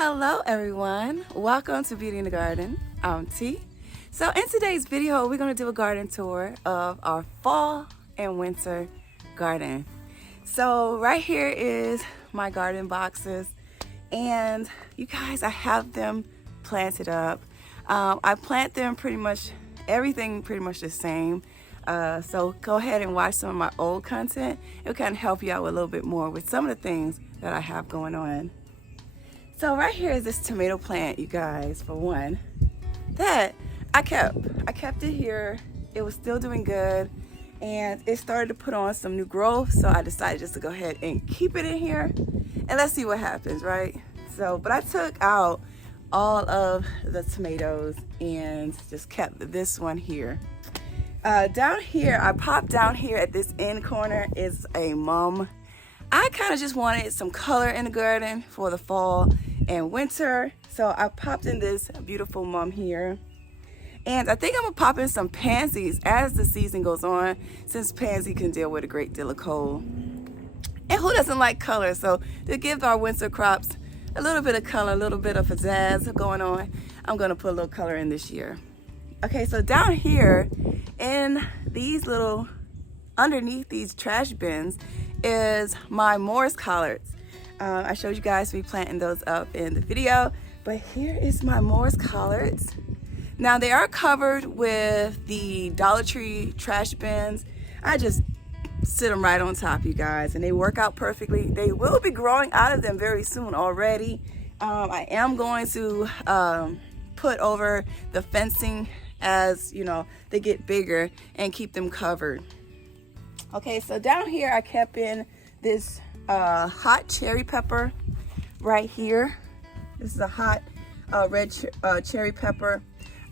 Hello everyone, welcome to Beauty in the Garden. I'm T. So in today's video, we're going to do a garden tour of our fall and winter garden. So right here is my garden boxes, and you guys, I have them planted up. I plant them everything pretty much the same. So go ahead and watch some of my old content. It'll kind of help you out a little bit more with some of the things that I have going on. So right here is this tomato plant, you guys, for one, that I kept it here. It was still doing good, and it started to put on some new growth, so I decided just to go ahead and keep it in here, and let's see what happens, right? So, but I took out all of the tomatoes and just kept this one here. Down here, I popped down here at this end corner is a mum. I kind of just wanted some color in the garden for the fall and winter, so I popped in this beautiful mum here. And I think I'm gonna pop in some pansies as the season goes on, since pansy can deal with a great deal of cold. And who doesn't like color? So to give our winter crops a little bit of color, a little bit of pizzazz going on, I'm gonna put a little color in this year. Okay, so down here in these little, underneath these trash bins is my Morris collards. I showed you guys me planting those up in the video, but here is my Morris collards. Now they are covered with the Dollar Tree trash bins. I just sit them right on top, you guys, and they work out perfectly. They will be growing out of them very soon already. I am going to put over the fencing as you know they get bigger and keep them covered. Okay, so down here I kept in this hot cherry pepper right here. This is a hot red cherry pepper.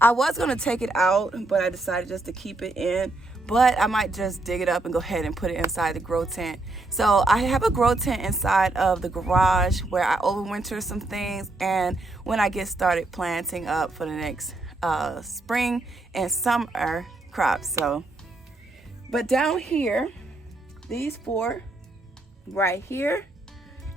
I was going to take it out, but I decided just to keep it in. But I might just dig it up and go ahead and put it inside the grow tent. So I have a grow tent inside of the garage where I overwinter some things, and when I get started planting up for the next spring and summer crops. So, but down here, these four right here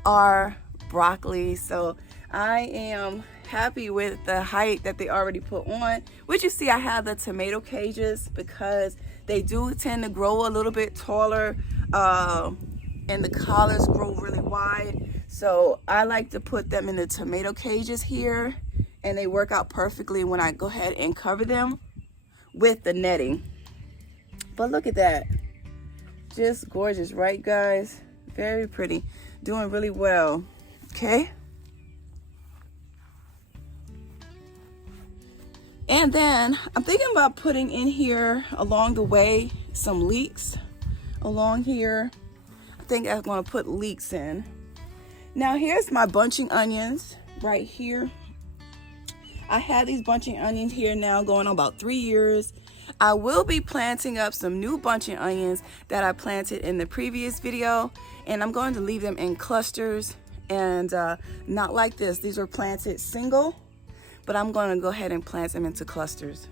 are broccoli. So I am happy with the height that they already put on. Which you see I have the tomato cages because they do tend to grow a little bit taller, and the collards grow really wide. So I like to put them in the tomato cages here, and they work out perfectly when I go ahead and cover them with the netting. But look at that. Just gorgeous, right guys? Very pretty. Doing really well. Okay. And then I'm thinking about putting in here along the way some leeks along here. I think I'm going to put leeks in. Now here's my bunching onions right here. I have these bunching onions here now going on about 3 years. I will be planting up some new bunching onions that I planted in the previous video, and I'm going to leave them in clusters and not like this. These were planted single, but I'm going to go ahead and plant them into clusters.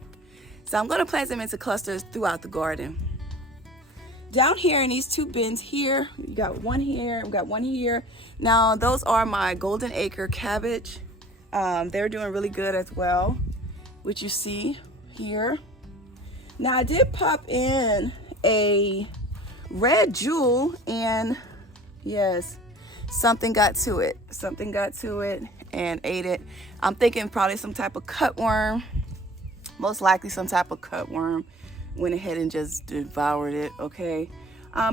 So I'm going to plant them into clusters throughout the garden. Down here in these two bins here, you got one here, we got one here. Now those are my golden acre cabbage. They're doing really good as well, which you see here. Now I did pop in a red jewel, and yes, something got to it. Something got to it and ate it. I'm thinking probably some type of cutworm. Most likely some type of cutworm went ahead and just devoured it, okay?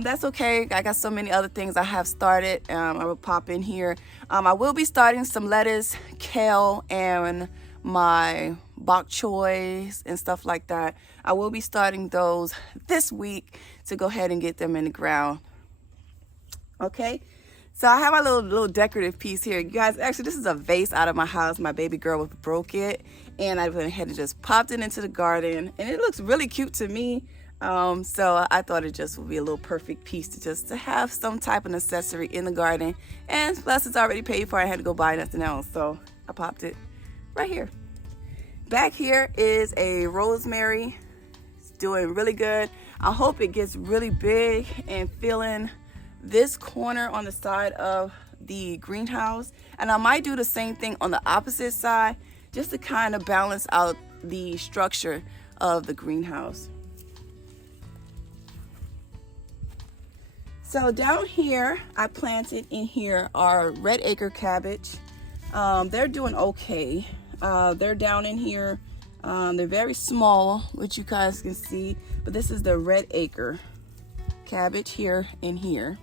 That's okay. I got so many other things I have started. I will pop in here. I will be starting some lettuce, kale, and my bok choys and stuff like that. I will be starting those this week to go ahead and get them in the ground. Okay, so I have my little decorative piece here. You guys, actually this is a vase out of my house. My baby girl broke it, and I went ahead and just popped it into the garden, and it looks really cute to me. So I thought it just would be a little perfect piece to have some type of accessory in the garden. And plus it's already paid for. I had to go buy nothing else, so I popped it right here. Back here is a rosemary. It's doing really good. I hope it gets really big and filling this corner on the side of the greenhouse, and I might do the same thing on the opposite side just to kind of balance out the structure of the greenhouse. So down here, I planted in here our red acre cabbage. They're doing okay. They're down in here. They're very small, which you guys can see, but this is the red acre cabbage here and here.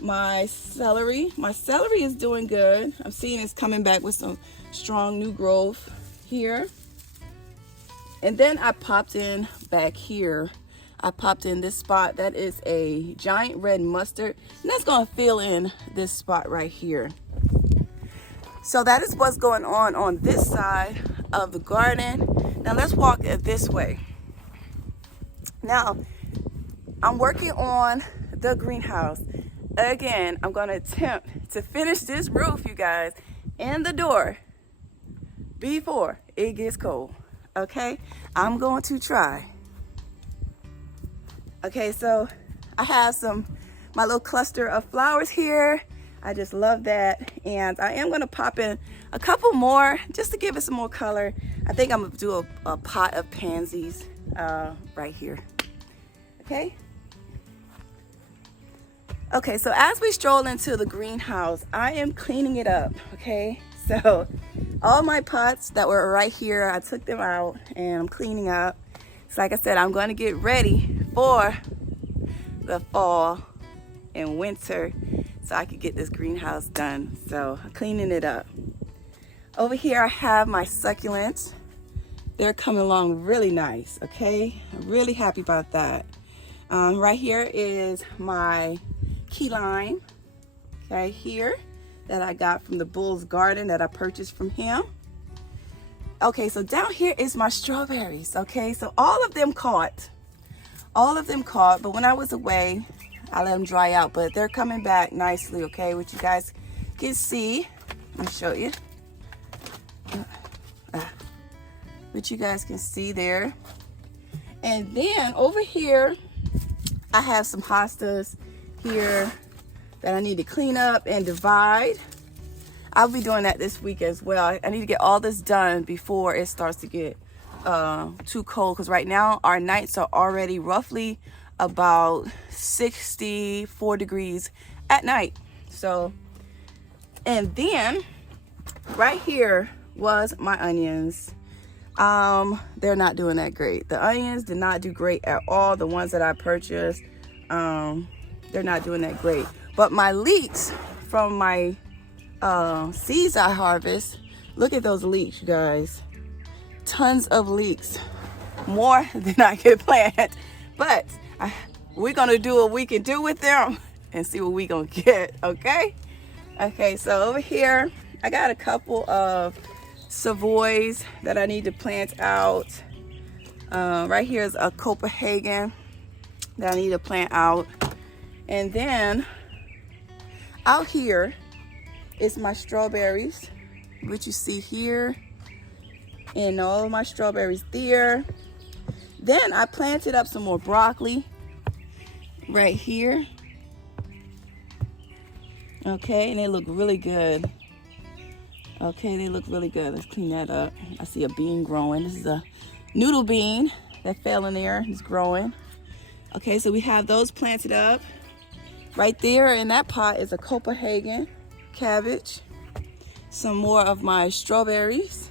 My celery is doing good. I'm seeing it's coming back with some strong new growth here. And then I popped in back here. I popped in this spot. That is a giant red mustard, and that's gonna fill in this spot right here. So that is what's going on this side of the garden. Now let's walk this way. Now I'm working on the greenhouse. Again, I'm gonna attempt to finish this roof, you guys, and the door before it gets cold. Okay, I'm going to try. Okay, so I have my little cluster of flowers here. I just love that, and I am gonna pop in a couple more just to give it some more color. I think I'm gonna do a pot of pansies right here. Okay, so as we stroll into the greenhouse, I am cleaning it up. Okay, so all my pots that were right here, I took them out and I'm cleaning up. So like I said, I'm going to get ready for the fall and winter so I could get this greenhouse done. So I'm cleaning it up. Over here I have my succulents. They're coming along really nice. Okay, I'm really happy about that. Right here is my key lime, okay, here, that I got from the Bull's garden that I purchased from him. Okay, so down here is my strawberries. Okay, so all of them caught, but when I was away, I let them dry out, but they're coming back nicely, okay, which you guys can see. Let me show you. Which you guys can see there. And then over here, I have some hostas here that I need to clean up and divide. I'll be doing that this week as well. I need to get all this done before it starts to get too cold, because right now our nights are already roughly about 64 degrees at night. So, and then right here was my onions. They're not doing that great. The onions did not do great at all. The ones that I purchased, they're not doing that great. But my leeks from my seeds I harvest, look at those leeks, you guys. Tons of leeks, more than I can plant. But we're gonna do what we can do with them and see what we gonna get. Okay, so over here I got a couple of savoys that I need to plant out. Right here is a Copenhagen that I need to plant out. And then out here is my strawberries, which you see here, and all of my strawberries there. Then I planted up some more broccoli right here. Okay, and they look really good. Okay, they look really good. Let's clean that up. I see a bean growing. This is a noodle bean that fell in there. It's growing. Okay, so we have those planted up. Right there in that pot is a Copenhagen cabbage. Some more of my strawberries.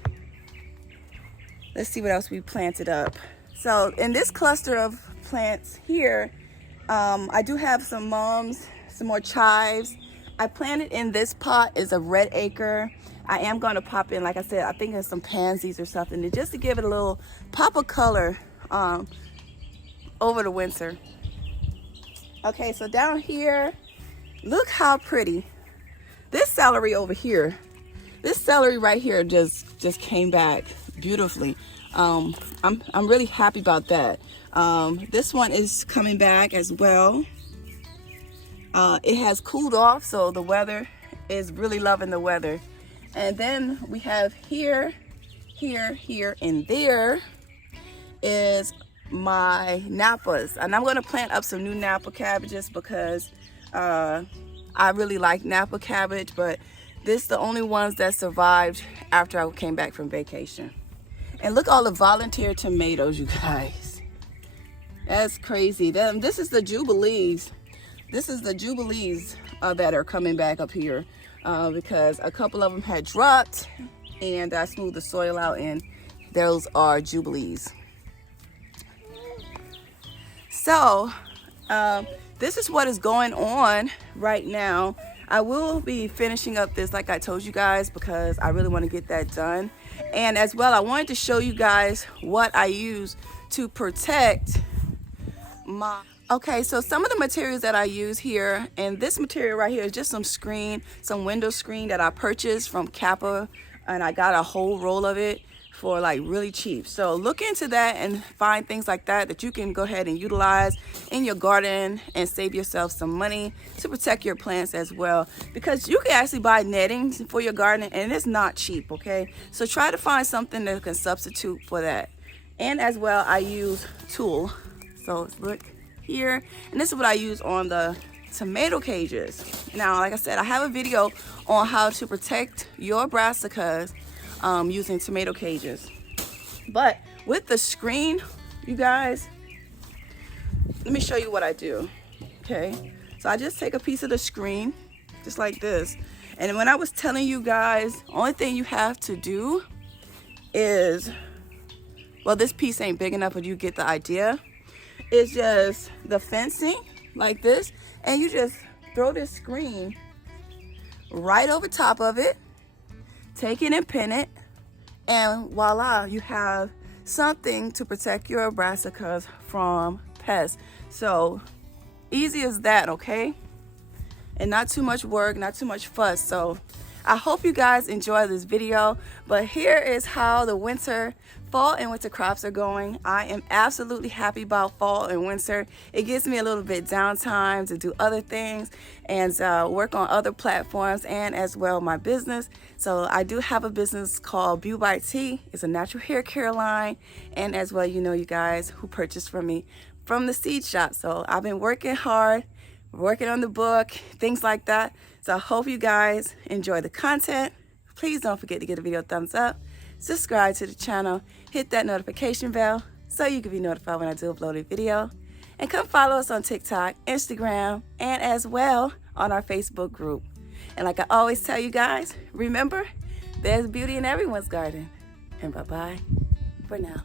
Let's see what else we planted up. So in this cluster of plants here, I do have some mums, some more chives. I planted in this pot is a red acre. I am going to pop in, like I said, I think there's some pansies or something, just to give it a little pop of color over the winter. Okay, so down here, look how pretty. This celery over here, this celery right here just came back beautifully. I'm really happy about that. This one is coming back as well. It has cooled off, so the weather is really loving the weather. And then we have here, and there is my Napas. And I'm going to plant up some new Napa cabbages because I I really like Napa Cabbage, but this is the only ones that survived after I came back from vacation. And look all the volunteer tomatoes, you guys. That's crazy. This is the Jubilees. This is the Jubilees that are coming back up here because a couple of them had dropped and I smoothed the soil out, and those are Jubilees. So this is what is going on right now. I will be finishing up this like I told you guys because I really want to get that done. And as well, I wanted to show you guys what I use to protect my... Okay, so some of the materials that I use here, and this material right here is just some window screen that I purchased from Acre, and I got a whole roll of it for like really cheap. So look into that and find things like that you can go ahead and utilize in your garden and save yourself some money to protect your plants as well, because you can actually buy netting for your garden and it's not cheap. Okay, so try to find something that can substitute for that. And as well, I use tulle. So look here, and this is what I use on the tomato cages. Now, like I said, I have a video on how to protect your brassicas using tomato cages. But with the screen, you guys, let me show you what I do. Okay, so I just take a piece of the screen just like this, and when I was telling you guys, only thing you have to do is, well, this piece ain't big enough, but you get the idea. It's just the fencing like this, and you just throw this screen right over top of it, take it and pin it, and voila, you have something to protect your brassicas from pests. So easy as that, okay? And not too much work, not too much fuss. So I hope you guys enjoy this video, but here is how the fall and winter crops are going. I am absolutely happy about fall and winter. It gives me a little bit downtime to do other things and work on other platforms, and as well my business. So I do have a business called Beau By Tee. It's a natural hair care line, and as well, you know, you guys who purchased from me from the seed shop. So I've been working hard, working on the book, things like that. So I hope you guys enjoy the content. Please don't forget to give the video a thumbs up, subscribe to the channel, hit that notification bell so you can be notified when I do upload a video. And come follow us on TikTok, Instagram, and as well on our Facebook group. And like I always tell you guys, remember, there's beauty in everyone's garden. And bye-bye for now.